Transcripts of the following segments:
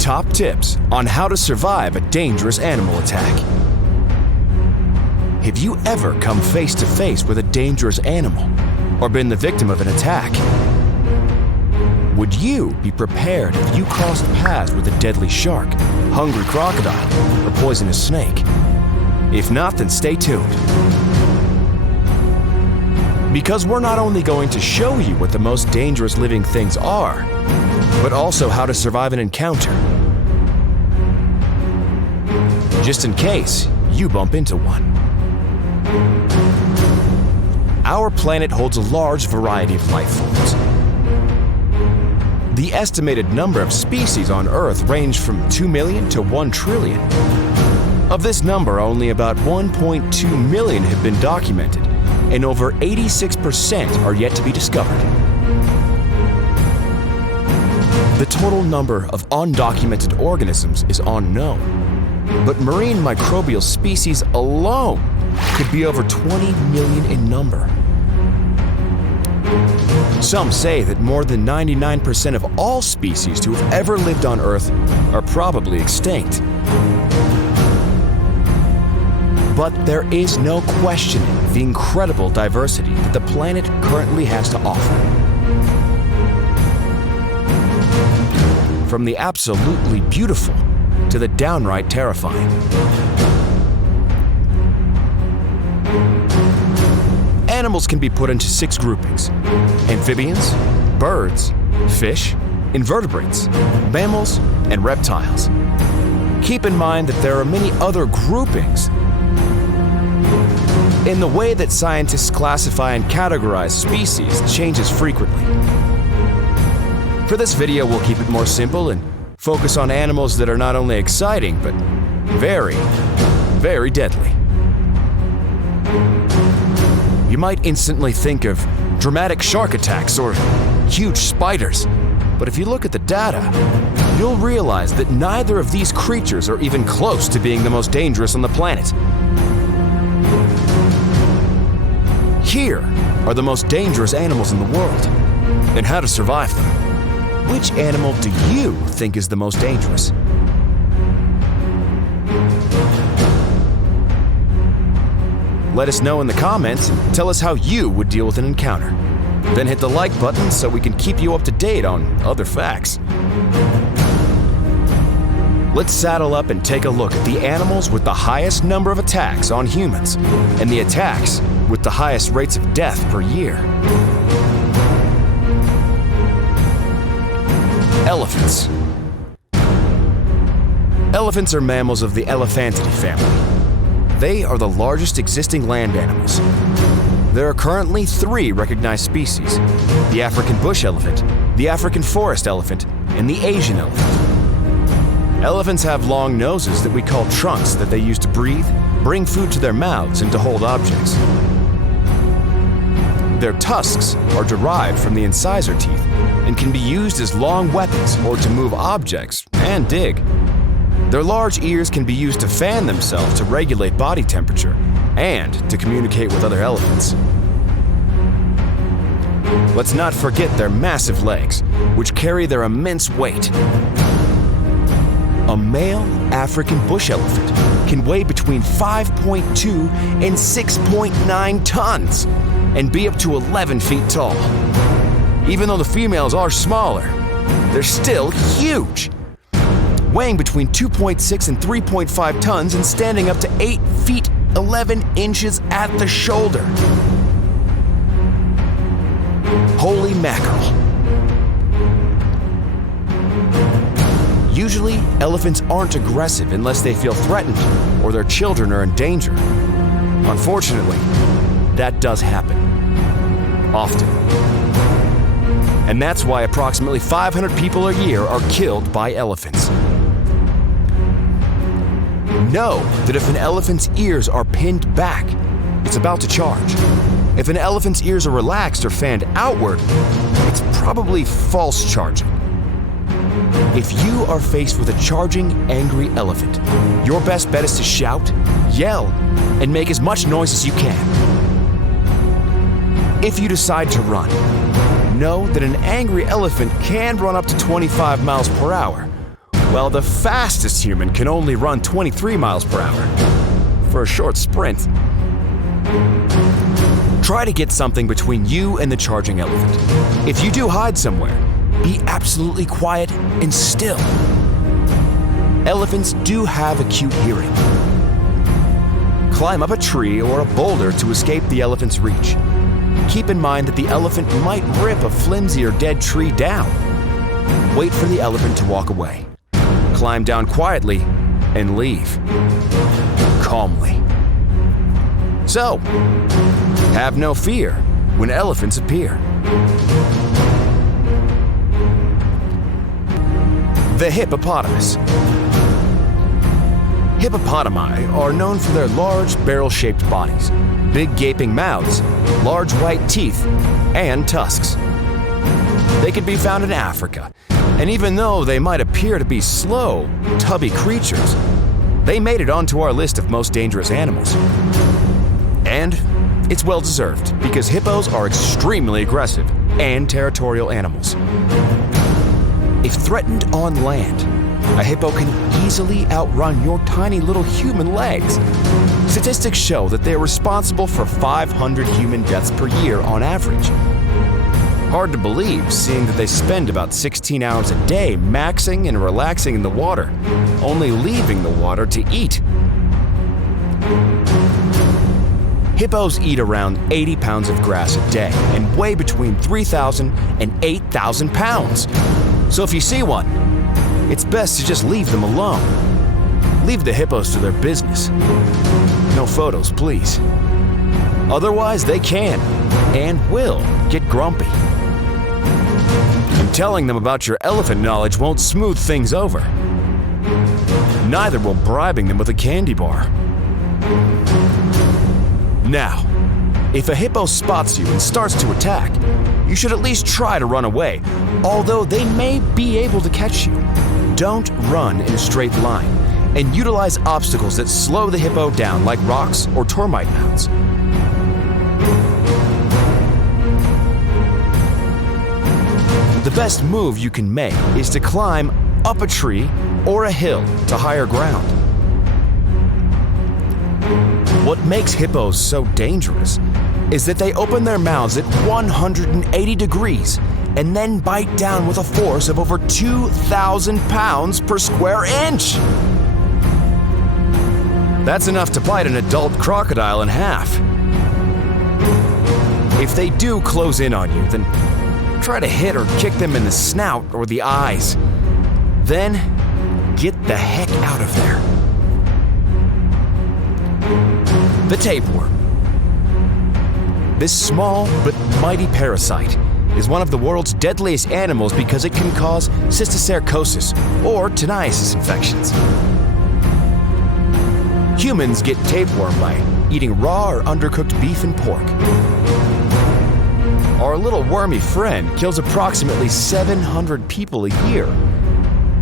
Top tips on how to survive a dangerous animal attack. Have you ever come face to face with a dangerous animal or been the victim of an attack? Would you be prepared if you crossed paths with a deadly shark, hungry crocodile, or poisonous snake? If not, then stay tuned. Because we're not only going to show you what the most dangerous living things are, but also how to survive an encounter. Just in case you bump into one. Our planet holds a large variety of life forms. The estimated number of species on Earth range from 2 million to 1 trillion. Of this number, only about 1.2 million have been documented, and over 86% are yet to be discovered. The total number of undocumented organisms is unknown, but marine microbial species alone could be over 20 million in number. Some say that more than 99% of all species to have ever lived on Earth are probably extinct. But there is no questioning the incredible diversity that the planet currently has to offer. From the absolutely beautiful to the downright terrifying. Animals can be put into 6 groupings: amphibians, birds, fish, invertebrates, mammals, and reptiles. Keep in mind that there are many other groupings. In the way that scientists classify and categorize species changes frequently. For this video, we'll keep it more simple and focus on animals that are not only exciting, but very, very deadly. You might instantly think of dramatic shark attacks or huge spiders, but if you look at the data, you'll realize that neither of these creatures are even close to being the most dangerous on the planet. Here are the most dangerous animals in the world, and how to survive them. Which animal do you think is the most dangerous? Let us know in the comments and tell us how you would deal with an encounter. Then hit the like button so we can keep you up to date on other facts. Let's saddle up and take a look at the animals with the highest number of attacks on humans and the attacks with the highest rates of death per year. Elephants. Elephants are mammals of the Elephantidae family. They are the largest existing land animals. There are currently 3 recognized species: the African bush elephant, the African forest elephant, and the Asian elephant. Elephants have long noses that we call trunks that they use to breathe, bring food to their mouths, and to hold objects. Their tusks are derived from the incisor teeth and can be used as long weapons or to move objects and dig. Their large ears can be used to fan themselves to regulate body temperature and to communicate with other elephants. Let's not forget their massive legs, which carry their immense weight. A male African bush elephant can weigh between 5.2 and 6.9 tons and be up to 11 feet tall. Even though the females are smaller, they're still huge, weighing between 2.6 and 3.5 tons and standing up to 8 feet 11 inches at the shoulder. Holy mackerel. Usually, elephants aren't aggressive unless they feel threatened or their children are in danger. Unfortunately, that does happen. Often. And that's why approximately 500 people a year are killed by elephants. Know that if an elephant's ears are pinned back, it's about to charge. If an elephant's ears are relaxed or fanned outward, it's probably false charging. If you are faced with a charging, angry elephant, your best bet is to shout, yell, and make as much noise as you can. If you decide to run, know that an angry elephant can run up to 25 miles per hour, while the fastest human can only run 23 miles per hour for a short sprint. Try to get something between you and the charging elephant. If you do hide somewhere, be absolutely quiet and still. Elephants do have acute hearing. Climb up a tree or a boulder to escape the elephant's reach. Keep in mind that the elephant might rip a flimsy or dead tree down. Wait for the elephant to walk away. Climb down quietly and leave calmly. So, have no fear when elephants appear. The hippopotamus. Hippopotami are known for their large barrel-shaped bodies, big gaping mouths, large white teeth, and tusks. They can be found in Africa, and even though they might appear to be slow, tubby creatures, they made it onto our list of most dangerous animals. And it's well-deserved, because hippos are extremely aggressive and territorial animals. If threatened on land, a hippo can easily outrun your tiny little human legs. Statistics show that they are responsible for 500 human deaths per year on average. Hard to believe, seeing that they spend about 16 hours a day maxing and relaxing in the water, only leaving the water to eat. Hippos eat around 80 pounds of grass a day and weigh between 3,000 and 8,000 pounds. So if you see one, it's best to just leave them alone. Leave the hippos to their business. No photos, please. Otherwise, they can and will get grumpy. And telling them about your elephant knowledge won't smooth things over. Neither will bribing them with a candy bar. Now, if a hippo spots you and starts to attack, you should at least try to run away, although they may be able to catch you. Don't run in a straight line, and utilize obstacles that slow the hippo down, like rocks or termite mounds. The best move you can make is to climb up a tree or a hill to higher ground. What makes hippos so dangerous is that they open their mouths at 180 degrees and then bite down with a force of over 2,000 pounds per square inch. That's enough to bite an adult crocodile in half. If they do close in on you, then try to hit or kick them in the snout or the eyes. Then, get the heck out of there. The tapeworm. This small but mighty parasite is one of the world's deadliest animals because it can cause cysticercosis or teniasis infections. Humans get tapeworm by eating raw or undercooked beef and pork. Our little wormy friend kills approximately 700 people a year.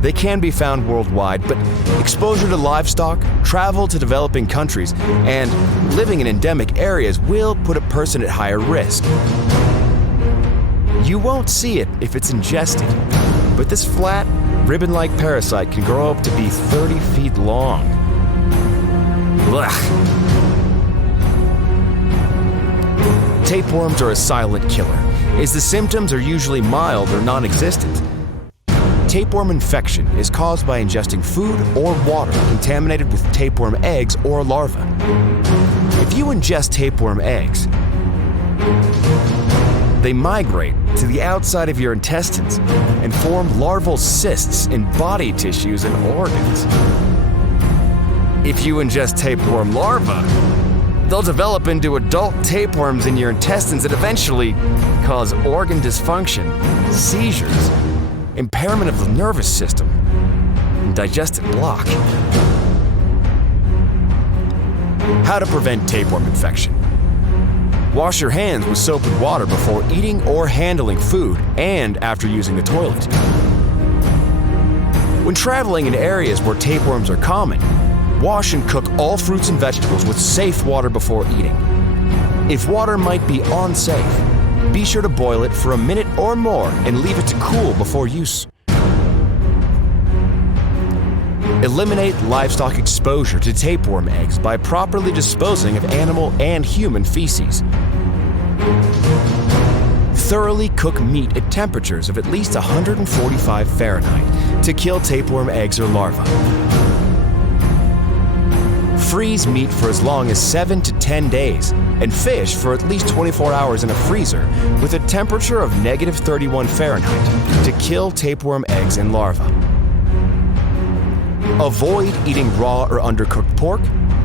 They can be found worldwide, but exposure to livestock, travel to developing countries, and living in endemic areas will put a person at higher risk. You won't see it if it's ingested, but this flat, ribbon-like parasite can grow up to be 30 feet long. Blech. Tapeworms are a silent killer, as the symptoms are usually mild or non-existent. Tapeworm infection is caused by ingesting food or water contaminated with tapeworm eggs or larvae. If you ingest tapeworm eggs, they migrate to the outside of your intestines and form larval cysts in body tissues and organs. If you ingest tapeworm larvae, they'll develop into adult tapeworms in your intestines that eventually cause organ dysfunction, seizures, impairment of the nervous system, and digestive block. How to prevent tapeworm infection. Wash your hands with soap and water before eating or handling food and after using the toilet. When traveling in areas where tapeworms are common, wash and cook all fruits and vegetables with safe water before eating. If water might be unsafe, be sure to boil it for a minute or more and leave it to cool before use. Eliminate livestock exposure to tapeworm eggs by properly disposing of animal and human feces. Thoroughly cook meat at temperatures of at least 145 Fahrenheit to kill tapeworm eggs or larvae. Freeze meat for as long as 7 to 10 days and fish for at least 24 hours in a freezer with a temperature of -31 Fahrenheit to kill tapeworm eggs and larvae. Avoid eating raw or undercooked pork,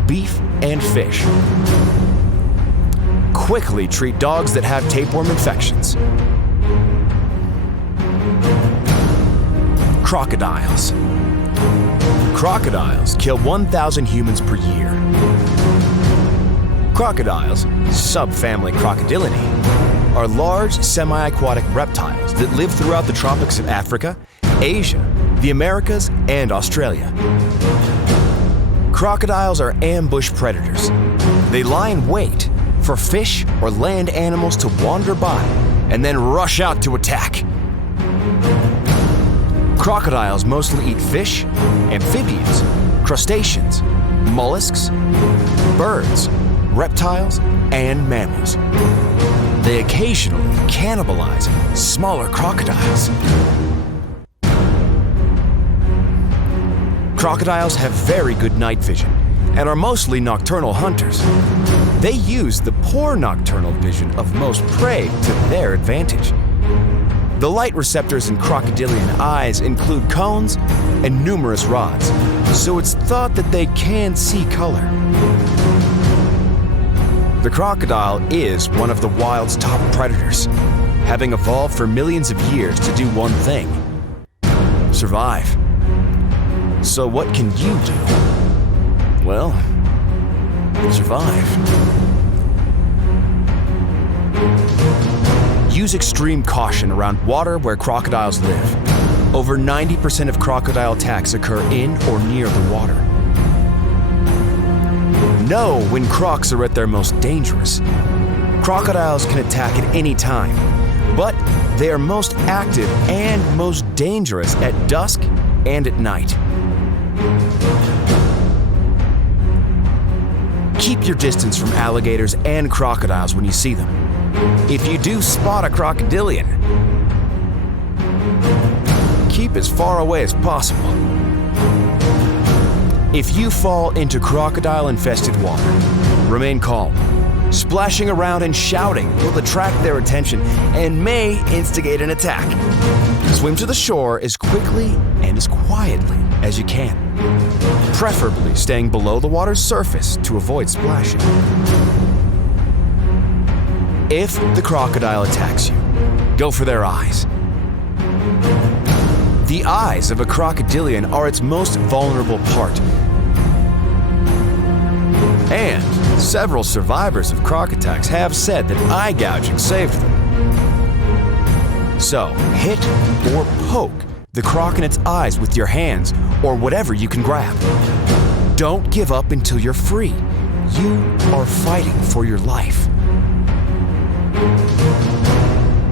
beef, and fish. Quickly treat dogs that have tapeworm infections. Crocodiles. Crocodiles kill 1,000 humans per year. Crocodiles, subfamily Crocodilidae, are large semi-aquatic reptiles that live throughout the tropics of Africa, Asia, the Americas, and Australia. Crocodiles are ambush predators. They lie in wait for fish or land animals to wander by and then rush out to attack. Crocodiles mostly eat fish, amphibians, crustaceans, mollusks, birds, reptiles, and mammals. They occasionally cannibalize smaller crocodiles. Crocodiles have very good night vision and are mostly nocturnal hunters. They use the poor nocturnal vision of most prey to their advantage. The light receptors in crocodilian eyes include cones and numerous rods, so it's thought that they can see color. The crocodile is one of the wild's top predators, having evolved for millions of years to do one thing: survive. So what can you do? Well, survive. Use extreme caution around water where crocodiles live. Over 90% of crocodile attacks occur in or near the water. Know when crocs are at their most dangerous. Crocodiles can attack at any time, but they are most active and most dangerous at dusk and at night. Keep your distance from alligators and crocodiles when you see them. If you do spot a crocodilian, keep as far away as possible. If you fall into crocodile-infested water, remain calm. Splashing around and shouting will attract their attention and may instigate an attack. Swim to the shore as quickly and as quietly as you can, preferably staying below the water's surface to avoid splashing. If the crocodile attacks you, go for their eyes. The eyes of a crocodilian are its most vulnerable part, and several survivors of croc attacks have said that eye gouging saved them. So, hit or poke the croc in its eyes with your hands or whatever you can grab. Don't give up until you're free. You are fighting for your life.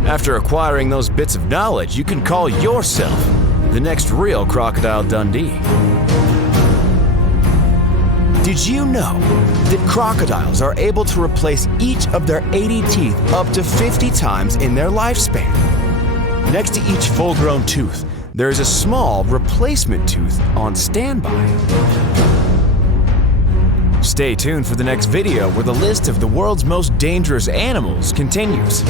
After acquiring those bits of knowledge, you can call yourself the next real Crocodile Dundee. Did you know that crocodiles are able to replace each of their 80 teeth up to 50 times in their lifespan? Next to each full-grown tooth, there is a small replacement tooth on standby. Stay tuned for the next video where the list of the world's most dangerous animals continues.